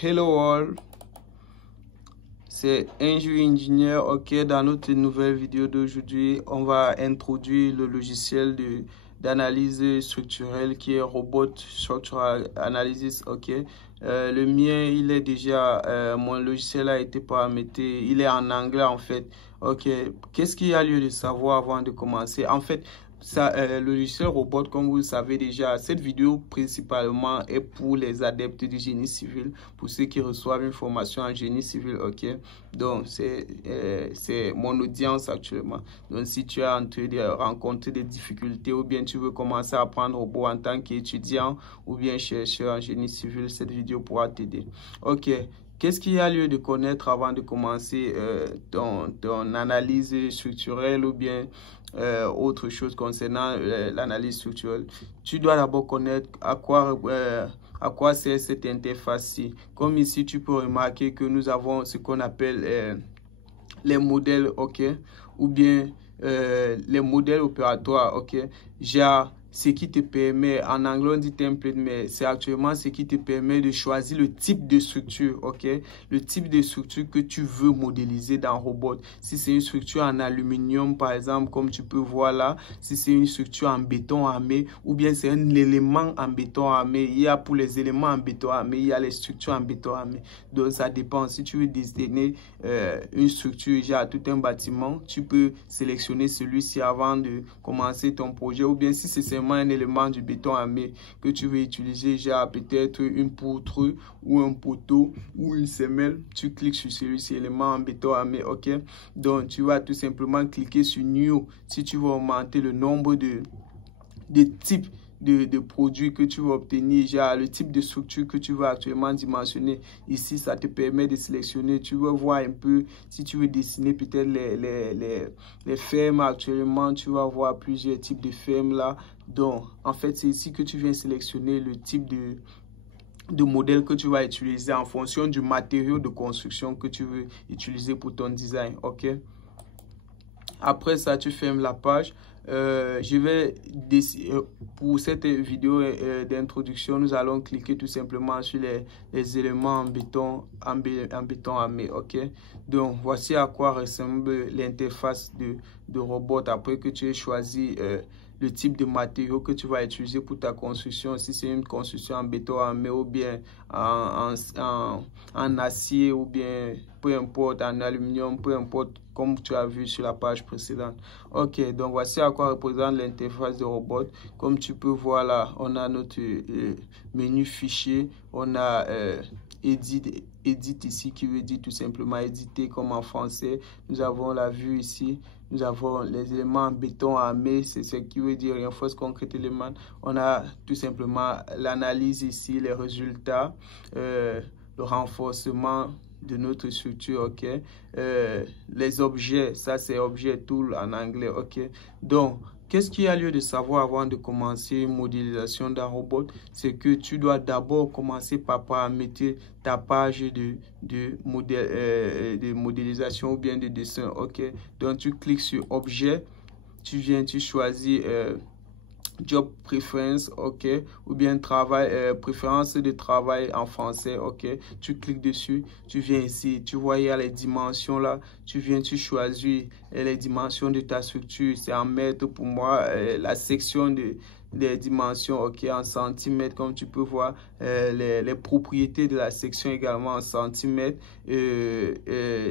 Hello all, c'est Ingénieur. Ok, dans notre nouvelle vidéo d'aujourd'hui, on va introduire le logiciel d'analyse structurelle qui est Robot Structural Analysis. Ok, le mien, il est déjà, mon logiciel a été paramétré, il est en anglais en fait. Ok, qu'est-ce qu'il y a lieu de savoir avant de commencer? En fait, ça, le logiciel Robot, comme vous le savez déjà, cette vidéo principalement est pour les adeptes du génie civil, pour ceux qui reçoivent une formation en génie civil, ok? Donc, c'est mon audience actuellement. Donc, si tu es en train de rencontrer des difficultés ou bien tu veux commencer à apprendre robot en tant qu'étudiant ou bien chercheur en génie civil, cette vidéo pourra t'aider. Ok. Qu'est-ce qu'il y a lieu de connaître avant de commencer ton analyse structurelle ou bien autre chose concernant l'analyse structurelle? Tu dois d'abord connaître à quoi sert cette interface-ci. Comme ici, tu peux remarquer que nous avons ce qu'on appelle les modèles, ok, ou bien les modèles opératoires, ok. Genre, ce qui te permet, en anglais on dit template, mais c'est actuellement ce qui te permet de choisir le type de structure, ok, le type de structure que tu veux modéliser dans Robot. Si c'est une structure en aluminium, par exemple, comme tu peux voir là, si c'est une structure en béton armé, ou bien c'est un élément en béton armé. Il y a pour les éléments en béton armé, il y a les structures en béton armé. Donc ça dépend. Si tu veux dessiner une structure, genre tout un bâtiment, tu peux sélectionner celui-ci avant de commencer ton projet, ou bien si c'est seulement un élément du béton armé que tu veux utiliser, genre peut-être une poutre ou un poteau ou une semelle, tu cliques sur celui-ci, élément en béton armé, ok. Donc tu vas tout simplement cliquer sur New si tu veux augmenter le nombre de types de produits que tu vas obtenir, genre le type de structure que tu vas actuellement dimensionner. Ici, ça te permet de sélectionner. Tu vas voir un peu, si tu veux dessiner peut-être les fermes actuellement, tu vas voir plusieurs types de fermes là. Donc, en fait, c'est ici que tu viens sélectionner le type de modèle que tu vas utiliser en fonction du matériau de construction que tu veux utiliser pour ton design, ok? Après ça, tu fermes la page. Pour cette vidéo d'introduction, nous allons cliquer tout simplement sur les éléments en béton armé, ok? Donc, voici à quoi ressemble l'interface de robot après que tu aies choisi le type de matériaux que tu vas utiliser pour ta construction. Si c'est une construction en béton armé ou bien en acier ou bien peu importe, en aluminium, peu importe, comme tu as vu sur la page précédente. Ok, donc voici à quoi représente l'interface de robot. Comme tu peux voir là, on a notre menu fichier, on a edit ici qui veut dire tout simplement éditer comme en français. Nous avons la vue ici. Nous avons les éléments en béton armé, c'est ce qui veut dire reinforce concrete element. On a tout simplement l'analyse ici, les résultats, le renforcement de notre structure, ok. Les objets, ça c'est objet tool en anglais, ok. Donc, qu'est-ce qu'il y a lieu de savoir avant de commencer une modélisation d'un robot? C'est que tu dois d'abord commencer par paramétrer ta page de modélisation ou bien de dessin, ok. Donc, tu cliques sur objet, tu choisis job preference, ok, ou bien travail, préférence de travail en français, ok. Tu cliques dessus, tu viens ici, tu vois il y a les dimensions là, tu choisis les dimensions de ta structure, c'est en mètres pour moi, la section des dimensions, ok, en centimètres, comme tu peux voir, les propriétés de la section également en centimètres,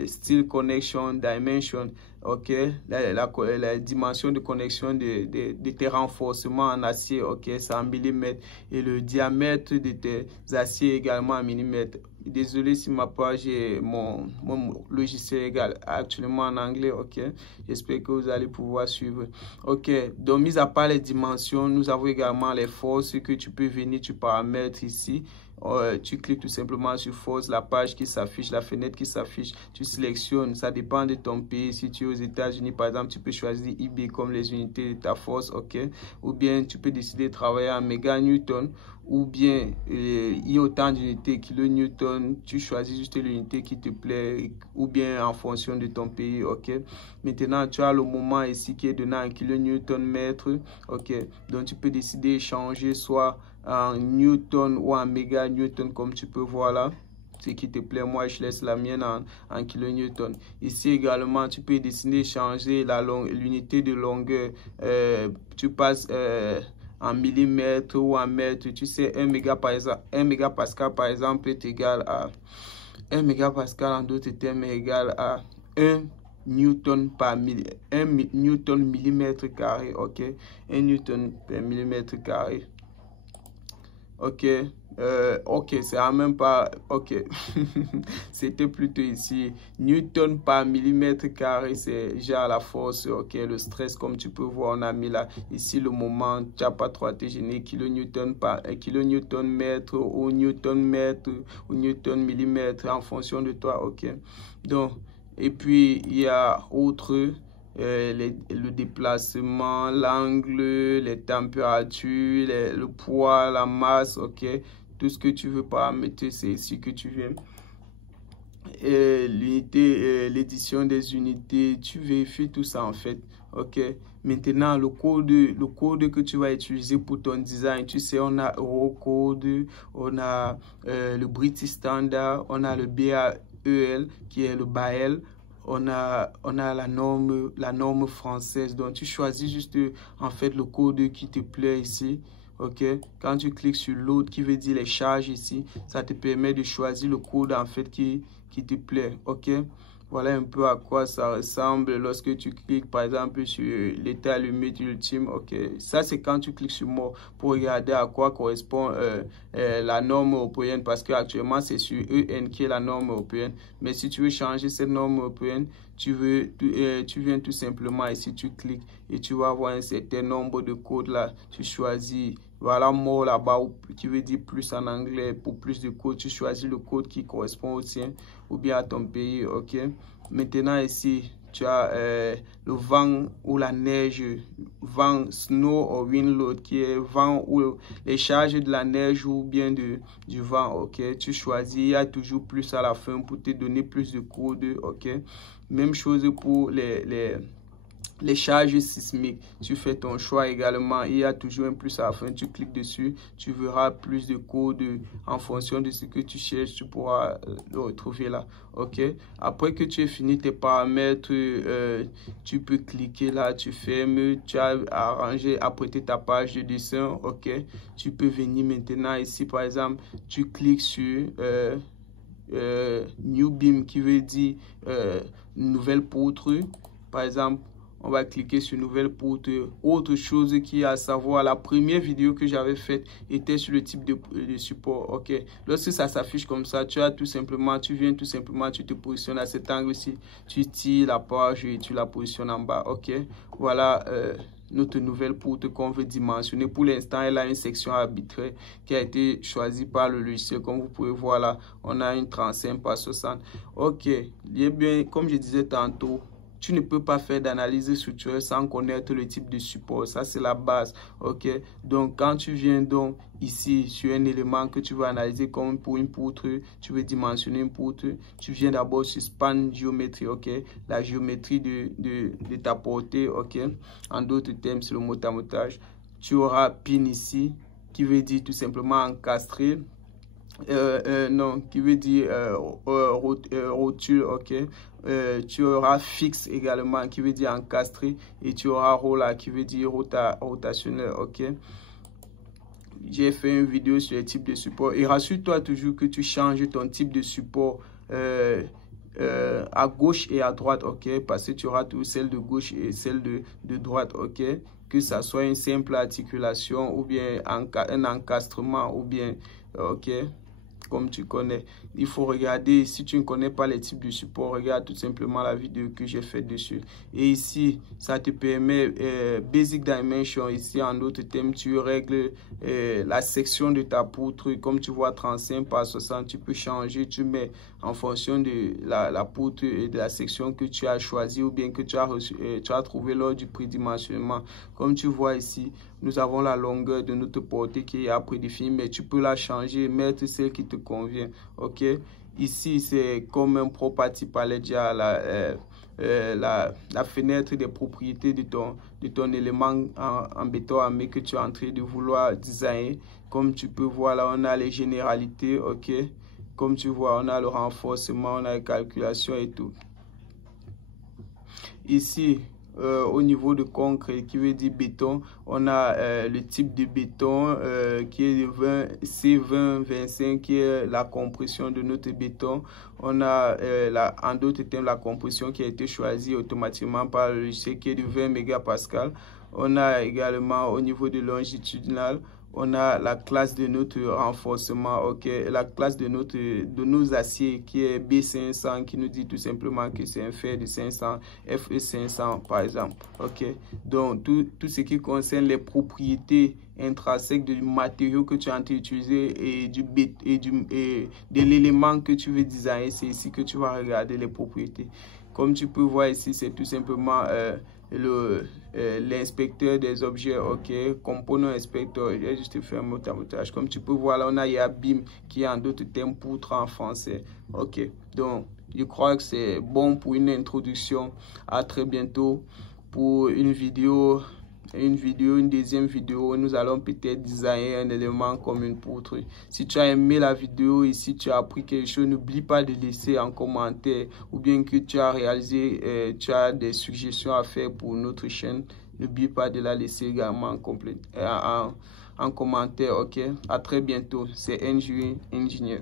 style connection, dimension, ok, la dimension de connexion de tes renforcements en acier, ok, c'est en millimètres, et le diamètre de tes aciers également en millimètres. Désolé si ma page est mon logiciel égal actuellement en anglais, ok. J'espère que vous allez pouvoir suivre. Ok, donc mis à part les dimensions, nous avons également les forces que tu peux venir, tu paramètres ici. Tu cliques tout simplement sur force, la page qui s'affiche, la fenêtre qui s'affiche, tu sélectionnes, ça dépend de ton pays. Si tu es aux États-Unis, par exemple, tu peux choisir IB comme les unités de ta force, ok, ou bien tu peux décider de travailler en méga-newton, ou bien il y a autant d'unités kilonewton, tu choisis juste l'unité qui te plaît, ou bien en fonction de ton pays, ok. Maintenant, tu as le moment ici qui est donné en kilonewton mètre, ok, donc tu peux décider de changer soit en newton ou en méga newton comme tu peux voir là. ce qui te plaît. Moi, je laisse la mienne en kilonewton. Ici également, tu peux décider de changer l'unité de longueur. Tu passes en millimètres ou en mètres. Tu sais, 1 mégapascal par exemple est égal à 1 mégapascal en d'autres termes est égal à 1 newton par 1 newton millimètre carré. Ok, 1 newton par millimètre carré. Ok, ok, c'est même pas, ok, c'était plutôt ici, newton par millimètre carré, c'est genre la force, ok, le stress, comme tu peux voir, on a mis là, ici le moment, tu n'as pas trop à te gêner, kilonewton par kilonewton mètre, ou newton mètre, ou newton millimètre, en fonction de toi, ok, donc, et puis, il y a autre, le déplacement, l'angle, les températures, le poids, la masse, ok. Tout ce que tu veux paramétrer, c'est ici que tu viens. L'unité, l'édition des unités, tu vérifies tout ça en fait, ok. Maintenant, le code que tu vas utiliser pour ton design, tu sais, on a Eurocode, on a le British Standard, on a le BAEL qui est le BAEL. On a la norme française. Donc, tu choisis juste en fait le code qui te plaît ici. Ok, quand tu cliques sur l'autre qui veut dire les charges ici, ça te permet de choisir le code en fait qui te plaît. Ok, voilà un peu à quoi ça ressemble lorsque tu cliques par exemple sur l'état limite ultime. Ok, ça c'est quand tu cliques sur moi pour regarder à quoi correspond la norme européenne, parce que actuellement c'est sur EN qui est la norme européenne. Mais si tu veux changer cette norme européenne, tu viens tout simplement ici, tu cliques et tu vas avoir un certain nombre de codes là. Tu choisis, voilà, more là-bas, qui veut dire plus en anglais. Pour plus de codes, tu choisis le code qui correspond au tien ou bien à ton pays, ok. Maintenant ici, tu as le vent ou la neige, vent, snow ou wind load, qui est vent ou les charges de la neige ou bien du vent, ok. Tu choisis, il y a toujours plus à la fin pour te donner plus de codes, ok. Même chose pour les charges sismiques, tu fais ton choix également, il y a toujours un plus à la fin, tu cliques dessus, tu verras plus de codes en fonction de ce que tu cherches, tu pourras le retrouver là, ok. Après que tu aies fini tes paramètres, tu peux cliquer là, tu fermes, tu as arrangé, apprêté ta page de dessin, ok. Tu peux venir maintenant ici, par exemple, tu cliques sur New Beam qui veut dire nouvelle poutre, par exemple. On va cliquer sur nouvelle poutre. Autre chose qui est à savoir, la première vidéo que j'avais faite était sur le type de support. Ok, lorsque ça s'affiche comme ça, tu viens tout simplement, tu te positionnes à cet angle-ci, tu tires la page et tu la positionnes en bas. Ok, voilà notre nouvelle poutre qu'on veut dimensionner. Pour l'instant, elle a une section arbitraire qui a été choisie par le logiciel. Comme vous pouvez voir là, on a une 35 par 60. Ok, eh bien, comme je disais tantôt, tu ne peux pas faire d'analyse structurelle sans connaître le type de support. Ça, c'est la base. Ok. Donc, quand tu viens donc ici sur un élément que tu veux analyser comme pour une poutre, tu veux dimensionner une poutre, tu viens d'abord sur span géométrie. Ok. La géométrie de ta portée. Ok. En d'autres termes, c'est le motamotage. Tu auras pin ici qui veut dire tout simplement encastré. Non, qui veut dire rotule, ok. Tu auras fixe également, qui veut dire encastré, et tu auras roller, qui veut dire rotationnel, ok. J'ai fait une vidéo sur les types de support, et rassure-toi toujours que tu changes ton type de support à gauche et à droite, ok, parce que tu auras tout celle de gauche et celle de droite, ok, que ça soit une simple articulation ou bien un encastrement ou bien, ok. Comme tu connais, il faut regarder. Si tu ne connais pas les types de support, regarde tout simplement la vidéo que j'ai faite dessus. Et ici, ça te permet Basic Dimension. Ici, en d'autres termes, tu règles la section de ta poutre. Comme tu vois, 35 par 60, tu peux changer. Tu mets en fonction de la poutre et de la section que tu as choisi ou bien que tu as trouvé lors du prédimensionnement. Comme tu vois ici, nous avons la longueur de notre portée qui est prédéfinie, mais tu peux la changer, mettre celle qui te convient. Ok, ici c'est comme un property palette, déjà la fenêtre des propriétés de ton élément en béton armé que tu es en train de vouloir designer. Comme tu peux voir là, on a les généralités, ok. Comme tu vois, on a le renforcement, on a la calculation et tout. Ici, au niveau de concret, qui veut dire béton, on a le type de béton qui est de C20-25, qui est la compression de notre béton. On a en d'autres termes la compression qui a été choisie automatiquement par le logiciel, qui est de 20 mégapascal. On a également au niveau de longitudinal, on a la classe de notre renforcement, ok, la classe de nos aciers qui est B500, qui nous dit tout simplement que c'est un fer de 500, FE500 par exemple, ok. Donc tout ce qui concerne les propriétés intrinsèques du matériau que tu es en train d'utiliser et de l'élément que tu veux designer, c'est ici que tu vas regarder les propriétés. Comme tu peux voir ici, c'est tout simplement l'inspecteur des objets, ok, component inspecteur. Je vais juste faire un montage. Comme tu peux voir là, on a BIM qui est en d'autres termes poutre en français, ok. Donc je crois que c'est bon pour une introduction. À très bientôt pour une deuxième vidéo. Nous allons peut-être designer un élément comme une poutre. Si tu as aimé la vidéo et si tu as appris quelque chose, n'oublie pas de laisser un commentaire, ou bien que tu as réalisé, tu as des suggestions à faire pour notre chaîne, n'oublie pas de la laisser également en commentaire, ok. À très bientôt, c'est NJ Engineer.